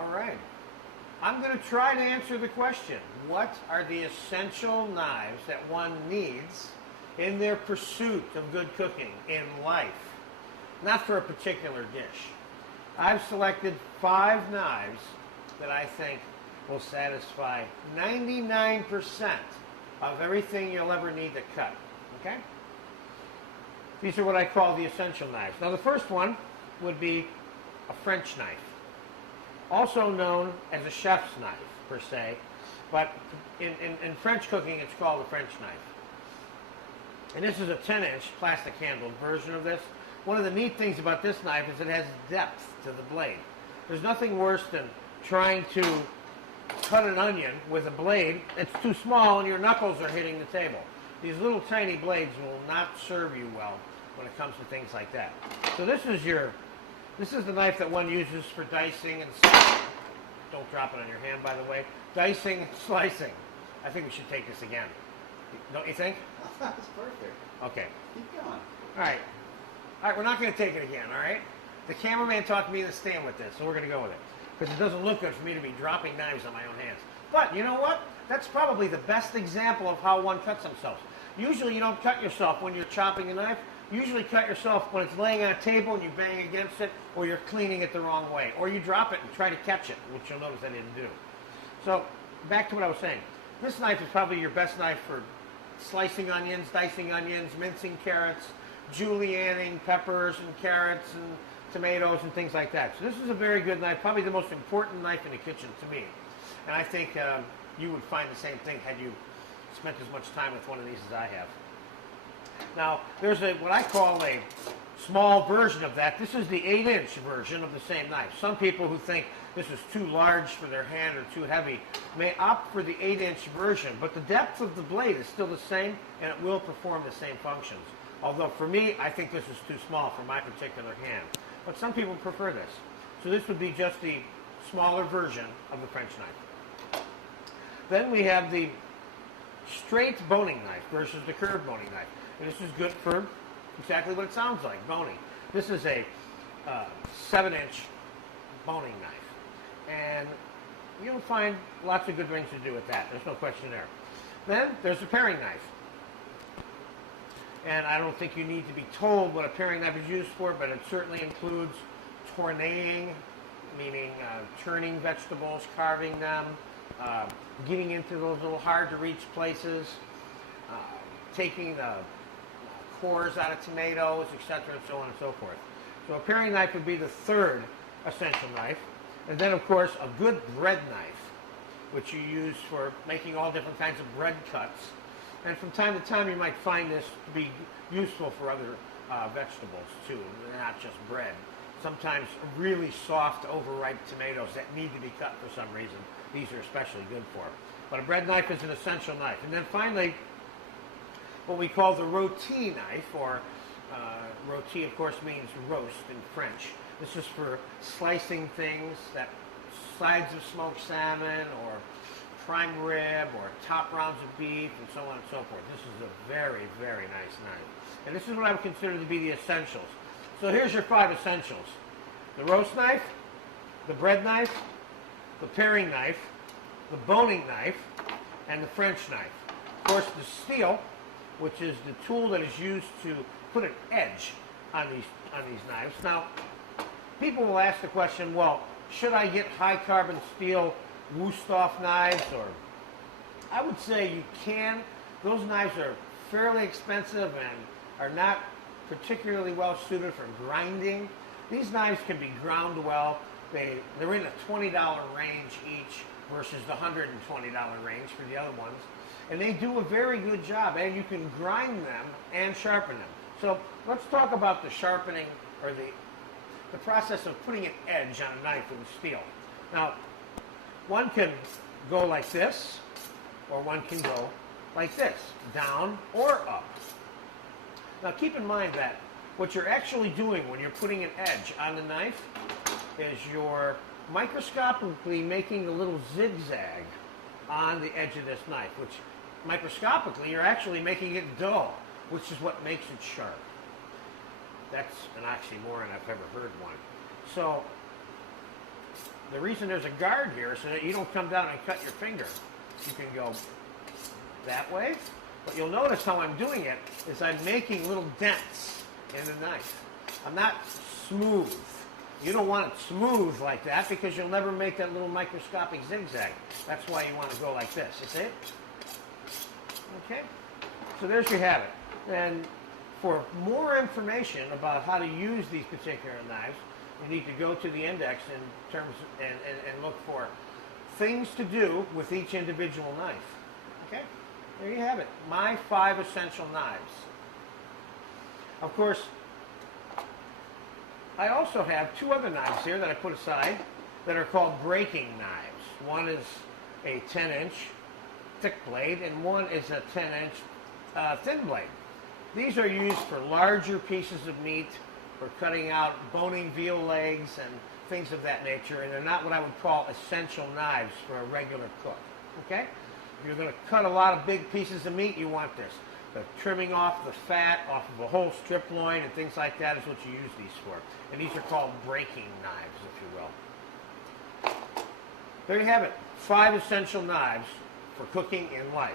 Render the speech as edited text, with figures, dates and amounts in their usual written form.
All right. I'm going to try to answer the question. What are the essential knives that one needs in their pursuit of good cooking in life? Not for a particular dish. I've selected 5 knives that I think will satisfy 99% of everything you'll ever need to cut. Okay? These are what I call the essential knives. Now the first one would be a French knife, also known as a chef's knife per se, but in French cooking it's called a French knife. And this is a 10-inch plastic handled version of this. One of the neat things about this knife is it has depth to the blade. There's nothing worse than trying to cut an onion with a blade. It's too small and your knuckles are hitting the table. These little tiny blades will not serve you well when it comes to things like that. So this is the knife that one uses for dicing and slicing. Don't drop it on your hand, by the way. Dicing, slicing. I think we should take this again. Don't you think? That's perfect. Okay. Keep going. All right. All right, we're not going to take it again, all right? The cameraman talked me into staying with this, so we're going to go with it. Because it doesn't look good for me to be dropping knives on my own hands. But you know what? That's probably the best example of how one cuts themselves. Usually you don't cut yourself when you're chopping a knife. You usually cut yourself when it's laying on a table and you bang against it, or you're cleaning it the wrong way. Or you drop it and try to catch it, which you'll notice I didn't do. So, back to what I was saying. This knife is probably your best knife for slicing onions, dicing onions, mincing carrots, julienning peppers and carrots and tomatoes and things like that. So this is a very good knife, probably the most important knife in the kitchen to me. And I think you would find the same thing had you spent as much time with one of these as I have. Now, there's what I call a small version of that. This is the 8-inch version of the same knife. Some people who think this is too large for their hand or too heavy may opt for the 8-inch version, but the depth of the blade is still the same and it will perform the same functions. Although for me, I think this is too small for my particular hand. But some people prefer this. So this would be just the smaller version of the French knife. Then we have the straight boning knife versus the curved boning knife. And this is good for exactly what it sounds like, boning. This is a 7-inch boning knife. And you'll find lots of good things to do with that. There's no question there. Then there's a paring knife. And I don't think you need to be told what a paring knife is used for, but it certainly includes tourneing, meaning turning vegetables, carving them, getting into those little hard-to-reach places, taking the cores out of tomatoes, etc., and so on and so forth. So a paring knife would be the third essential knife. And then, of course, a good bread knife, which you use for making all different kinds of bread cuts. And from time to time, you might find this to be useful for other vegetables, too, not just bread. Sometimes really soft, overripe tomatoes that need to be cut for some reason, these are especially good for. But a bread knife is an essential knife. And then finally, what we call the rôti knife, or rôti, of course, means roast in French. This is for slicing things, that sides of smoked salmon, or prime rib, or top rounds of beef, and so on and so forth. This is a very, very nice knife. And this is what I would consider to be the essentials. So here's your 5 essentials. The roast knife, the bread knife, the paring knife, the boning knife, and the French knife. Of course, the steel, which is the tool that is used to put an edge on these knives. Now, people will ask the question, well, should I get high-carbon steel Wusthof knives? Or I would say you can. Those knives are fairly expensive and are not particularly well suited for grinding. These knives can be ground well. They're in the $20 range each versus the $120 range for the other ones. And they do a very good job, and you can grind them and sharpen them. So let's talk about the sharpening, or the process of putting an edge on a knife with steel. Now, one can go like this, or one can go like this, down or up. Now keep in mind that what you're actually doing when you're putting an edge on the knife is you're microscopically making a little zigzag on the edge of this knife, which microscopically you're actually making it dull, which is what makes it sharp. That's an oxymoron, I've ever heard one. So The reason there's a guard here is so that you don't come down and cut your finger. You can go that way, but you'll notice how I'm doing it is I'm making little dents in the knife. I'm not smooth. You don't want it smooth like that because you'll never make that little microscopic zigzag. That's why you want to go like this. You see it? Okay? So there's you have it. And for more information about how to use these particular knives, you need to go to the index in terms and look for things to do with each individual knife. Okay? There you have it. My 5 essential knives. Of course, I also have 2 other knives here that I put aside that are called breaking knives. One is a 10-inch thick blade, and one is a 10-inch thin blade. These are used for larger pieces of meat, for cutting out boning veal legs and things of that nature, and they're not what I would call essential knives for a regular cook. Okay? If you're going to cut a lot of big pieces of meat, you want this. The trimming off the fat off of a whole strip loin and things like that is what you use these for. And these are called breaking knives, if you will. There you have it. 5 essential knives for cooking in life.